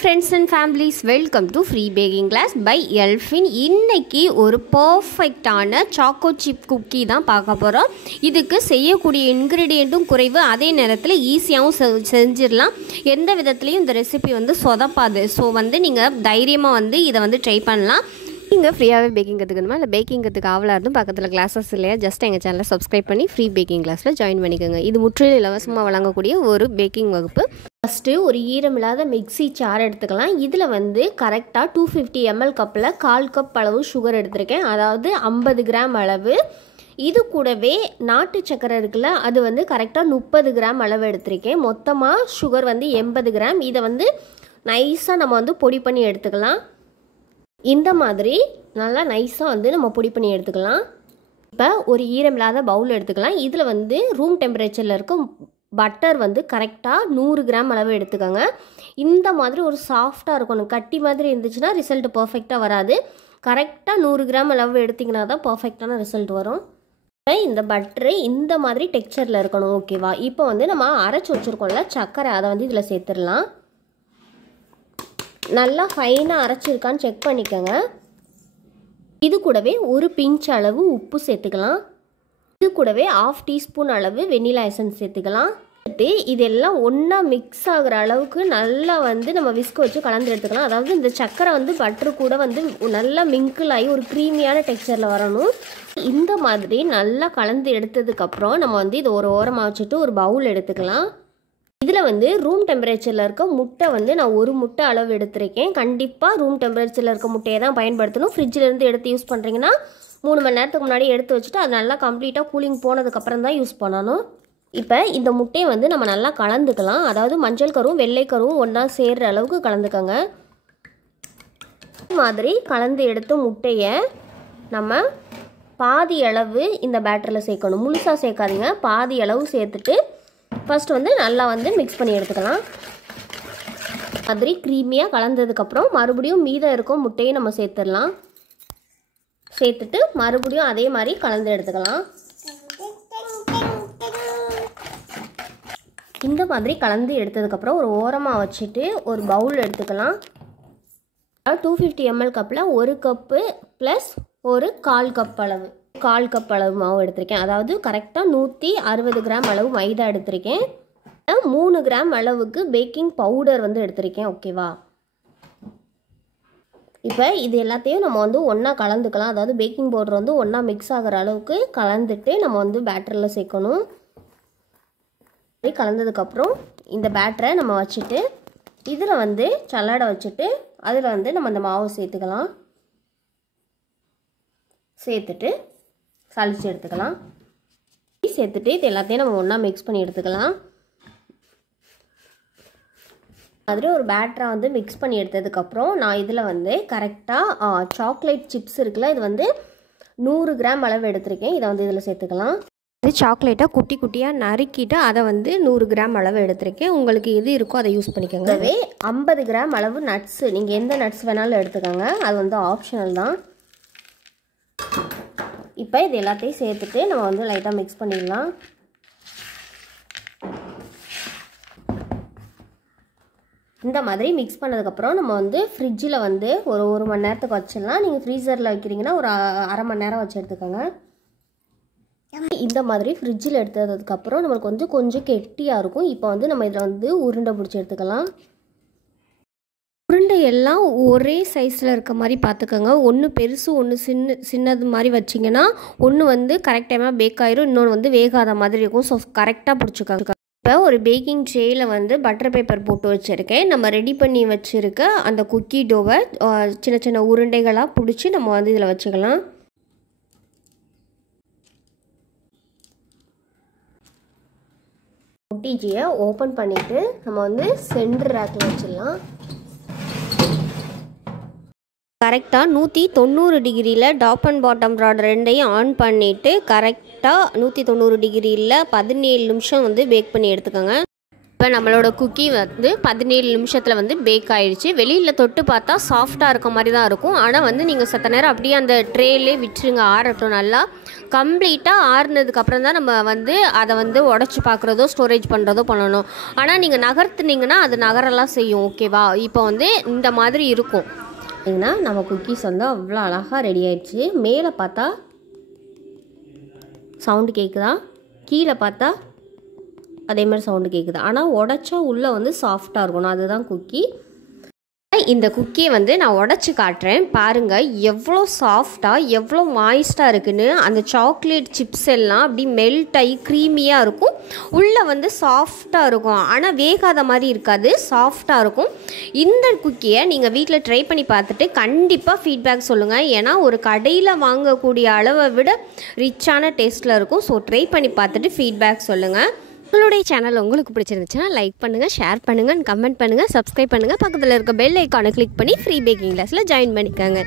friends and families, welcome to Free Baking Class by Elfin. இன்னைக்கு ஒரு பர்ஃபெக்டான choco chip cookie தான் பார்க்க போகிறோம். இதுக்கு செய்யக்கூடிய இன்க்ரீடியண்ட்டும் குறைவு, அதே நேரத்தில் ஈஸியாகவும் செஞ்சிடலாம். எந்த விதத்துலையும் இந்த ரெசிபி சொதப்பாது. ஸோ நீங்கள் தைரியமாக இதை ட்ரை பண்ணலாம். நீங்கள் ஃப்ரீயாகவே பேக்கிங் கற்றுக்கணுமா இல்லை பேக்கிங் கற்றுக்க ஆவலாக இருந்தும் பக்கத்தில் கிளாஸஸ் இல்லையா, ஜஸ்ட் எங்கள் சேனலை சப்ஸ்கிரைப் பண்ணி ஃப்ரீ பேக்கிங் கிளாஸில் ஜாயின் பண்ணிக்கோங்க. இது முற்றிலும் இலவசமாக வழங்கக்கூடிய ஒரு பேக்கிங் வகுப்பு. ஃபஸ்ட்டு ஒரு ஈரமில்லாத மிக்ஸி சார் எடுத்துக்கலாம். இதில் கரெக்டாக 250 ml கப்பில் 1/4 கப் அளவு சுகர் எடுத்திருக்கேன், அதாவது 50 கிராம் அளவு. இது கூடவே நாட்டு சக்கரை இருக்குல்ல, அது கரெக்டாக 30 கிராம் அளவு எடுத்திருக்கேன். மொத்தமாக சுகர் 80 கிராம். இதை நைஸாக நம்ம பொடி பண்ணி எடுத்துக்கலாம். இந்த மாதிரி நல்லா நைஸாக நம்ம பொடி பண்ணி எடுத்துக்கலாம். இப்போ ஒரு ஈரமில்லாத பவுல் எடுத்துக்கலாம். இதில் ரூம் டெம்பரேச்சரில் இருக்க பட்டர் கரெக்டாக 100 கிராம் அளவு எடுத்துக்கோங்க. இந்த மாதிரி ஒரு சாஃப்டாக இருக்கணும். கட்டி மாதிரி இருந்துச்சுன்னா ரிசல்ட் பர்ஃபெக்டாக வராது. கரெக்டாக 100 கிராம் அளவு எடுத்திங்கன்னா தான் பர்ஃபெக்டான ரிசல்ட் வரும். இந்த பட்டரு இந்த மாதிரி டெக்ஸ்சரில் இருக்கணும். ஓகேவா? இப்போ நம்ம அரைச்சி வச்சுருக்கோம்ல சர்க்கரை, அதை இதில் சேர்த்துடலாம். நல்லா ஃபைனாக அரைச்சிருக்கான்னு செக் பண்ணிக்கோங்க. இது கூடவே ஒரு பிஞ்ச் அளவு உப்பு சேர்த்துக்கலாம். இது கூடவே 1/2 டீஸ்பூன் அளவு வெண்ணிலா எசன்ஸ் சேர்த்துக்கலாம். இதெல்லாம் ஒன்றா மிக்ஸ் ஆகிற அளவுக்கு நல்லா நம்ம விஸ்க் வச்சு கலந்து எடுத்துக்கலாம். அதாவது இந்த சக்கரை பட்டரு கூட நல்லா மிங்கிள் ஆகி ஒரு க்ரீமியான டெக்ஸ்சரில் வரணும். இந்த மாதிரி நல்லா கலந்து எடுத்ததுக்கப்புறம் நம்ம இதை ஒரு ஓரமாக வச்சுட்டு ஒரு பவுல் எடுத்துக்கலாம். இதில் ரூம் டெம்பரேச்சரில் இருக்க முட்டை நான் ஒரு முட்டை அளவு எடுத்திருக்கேன். கண்டிப்பாக ரூம் டெம்பரேச்சரில் இருக்க முட்டையை தான் பயன்படுத்தணும். ஃப்ரிட்ஜிலேருந்து எடுத்து யூஸ் பண்ணுறீங்கன்னா 3 மணி நேரத்துக்கு முன்னாடி எடுத்து வச்சுட்டு அது நல்லா கம்ப்ளீட்டாக கூலிங் போனதுக்கப்புறம் தான் யூஸ் பண்ணணும். இப்போ இந்த முட்டையை நம்ம நல்லா கலந்துக்கலாம். அதாவது மஞ்சள் கருவும் வெள்ளை கருவும் ஒன்றா சேர்கிற அளவுக்கு கலந்துக்கோங்க. இந்த மாதிரி கலந்து எடுத்த முட்டையை நம்ம பாதி அளவு இந்த பேட்டரில் சேர்க்கணும். முழுசாக சேர்க்காதீங்க, பாதி அளவு சேர்த்துட்டு ஃபஸ்ட்டு நல்லா மிக்ஸ் பண்ணி எடுத்துக்கலாம். மாதிரி க்ரீமியாக கலந்ததுக்கப்புறம் மறுபடியும் மீதம் இருக்கும் முட்டையை நம்ம சேர்த்துடலாம். சேர்த்துட்டு மறுபடியும் அதே மாதிரி கலந்து எடுத்துக்கலாம். இந்த மாதிரி கலந்து எடுத்ததுக்கப்புறம் ஒரு ஓரமாக வச்சுட்டு ஒரு பவுல் எடுத்துக்கலாம். 250 ml கப்பில் 1 கப்பு ப்ளஸ் ஒரு 1/4 கப் அளவு 1/4 கப் அளவு மாவு எடுத்திருக்கேன். அதாவது கரெக்டாக 160 கிராம் அளவு மைதா எடுத்திருக்கேன். 3 கிராம் அளவுக்கு பேக்கிங் பவுடர் எடுத்திருக்கேன். ஓகேவா? இப்போ இது எல்லாத்தையும் நம்ம ஒன்றா கலந்துக்கலாம். அதாவது பேக்கிங் பவுடர் ஒன்றா மிக்ஸ் ஆகிற அளவுக்கு கலந்துட்டு நம்ம பேட்டரில் சேர்க்கணும். கலந்ததுக்கப்புறம் இந்த பேட்டரை நம்ம வச்சுட்டு இதில் சல்லடை வச்சுட்டு அதில் நம்ம இந்த மாவு சேர்த்துக்கலாம். சேர்த்துட்டு சளிச்சு எடுத்துக்கலாம். சேர்த்துட்டு இது எல்லாத்தையும் நம்ம ஒன்றா மிக்ஸ் பண்ணி எடுத்துக்கலாம். மாதிரி ஒரு பேட்டரை மிக்ஸ் பண்ணி எடுத்ததுக்கப்புறம் நான் இதில் கரெக்டாக சாக்லேட் சிப்ஸ் இருக்குல்ல, இது 100 கிராம் அளவு எடுத்திருக்கேன். இதை இதில் சேர்த்துக்கலாம். இது சாக்லேட்டை குட்டி குட்டியாக நறுக்கிட்டு அதை 100 கிராம் அளவு எடுத்திருக்கேன். உங்களுக்கு எது இருக்கோ அதை யூஸ் பண்ணிக்கோங்க. அதுவே 50 கிராம் அளவு நட்ஸு, நீங்கள் எந்த நட்ஸ் வேணாலும் எடுத்துக்கோங்க, அது ஆப்ஷனல் தான். இப்போ இது எல்லாத்தையும் சேர்த்துட்டு நம்ம லைட்டாக மிக்ஸ் பண்ணிடலாம். இந்த மாதிரி மிக்ஸ் பண்ணதுக்கப்புறம் நம்ம ஃப்ரிட்ஜில் ஒரு மணி நேரத்துக்கு வச்சிடலாம். நீங்கள் ஃப்ரீசரில் வைக்கிறீங்கன்னா ஒரு அரை மணி நேரம் வச்சு எடுத்துக்கோங்க. இந்த மாதிரி ஃப்ரிட்ஜில் எடுத்ததுக்கப்புறம் நம்மளுக்கு கொஞ்சம் கெட்டியாக இருக்கும். இப்போ நம்ம இதில் உருண்டை பிடிச்சி எடுத்துக்கலாம். உருண்டை எல்லாம் ஒரே சைஸில் இருக்க மாதிரி பார்த்துக்கோங்க. ஒன்று பெருசு ஒன்று சின்னது மாதிரி வச்சிங்கன்னா ஒன்று கரெக்ட் டைமாக பேக் ஆயிரும், இன்னொன்று வேகாத மாதிரி இருக்கும். ஸோ கரெக்டாக பிடிச்சிக்கோங்க. இப்போ ஒரு பேக்கிங் ட்ரேயில் பட்டர் பேப்பர் போட்டு வச்சுருக்கேன். நம்ம ரெடி பண்ணி வச்சுருக்க அந்த குக்கி டோவை சின்ன சின்ன உருண்டைகளாக பிடிச்சி நம்ம இதில் வச்சுக்கலாம். ஒட்டிஜியை ஓப்பன் பண்ணிவிட்டு நம்ம சென்டர் ரேக்கில் வச்சிடலாம். கரெக்டாக 190 டிகிரியில் டாப் அண்ட் பாட்டம் ராட் ரெண்டையும் ஆன் பண்ணிவிட்டு கரெக்டாக 190 டிகிரியில் 17 நிமிஷம் பேக் பண்ணி எடுத்துக்கோங்க. இப்போ நம்மளோட குக்கி வந்து 17 நிமிஷத்தில் வந்து பேக் ஆகிடுச்சு. வெளியில் தொட்டு பார்த்தா சாஃப்டாக இருக்க மாதிரி தான் இருக்கும். ஆனால் வந்து நீங்கள் சத்த நேரம் அப்படியே அந்த ட்ரேலே விட்டுருங்க, ஆறட்டும். நல்லா கம்ப்ளீட்டாக ஆறுனதுக்கப்புறம் தான் நம்ம வந்து அதை வந்து உடச்சி பார்க்குறதோ ஸ்டோரேஜ் பண்ணுறதோ பண்ணணும். ஆனால் நீங்கள் நகர்த்துனீங்கன்னா அது நகரெல்லாம் செய்யும். ஓகேவா? இப்போ வந்து இந்த மாதிரி இருக்கும். பார்த்தீங்கன்னா நம்ம குக்கீஸ் வந்து அவ்வளோ அழகாக ரெடி ஆகிடுச்சு. மேலே பார்த்தா சவுண்டு கேட்குதா, கீழே பார்த்தா அதே மாதிரி சவுண்டு கேட்குது. ஆனால் உடச்சா உள்ளே வந்து சாஃப்டாக இருக்கணும். அதுதான் குக்கி. இந்த குக்கியை வந்து நான் உடச்சி காட்டுறேன் பாருங்கள், எவ்வளோ சாஃப்டாக எவ்வளோ மாய்ஸ்டாக இருக்குன்னு. அந்த சாக்லேட் சிப்ஸ் எல்லாம் அப்படி மெல்ட் ஆகி க்ரீமியாக இருக்கும், உள்ளே வந்து சாஃப்டாக இருக்கும். ஆனால் வேகாத மாதிரி இருக்காது, சாஃப்டாக இருக்கும். இந்த குக்கியை நீங்கள் வீட்டில் ட்ரை பண்ணி பார்த்துட்டு கண்டிப்பாக ஃபீட்பேக் சொல்லுங்கள். ஏன்னா ஒரு கடையில் வாங்கக்கூடிய அளவை விட ரிச்சான டேஸ்ட்டில் இருக்கும். ஸோ ட்ரை பண்ணி பார்த்துட்டு ஃபீட்பேக் சொல்லுங்கள். உங்களுடைய சேனல் உங்களுக்கு பிடிச்சிருந்துச்சுன்னா லைக் பண்ணுங்கள், ஷேர் பண்ணுங்கள், கமெண்ட் பண்ணுங்கள், சப்ஸ்கிரைப் பண்ணுங்கள். பக்கத்தில் இருக்க பெல் ஐக்கானை கிளிக் பண்ணி ஃப்ரீ பேக்கிங் கிளாஸில் ஜாயின் பண்ணிக்கோங்க.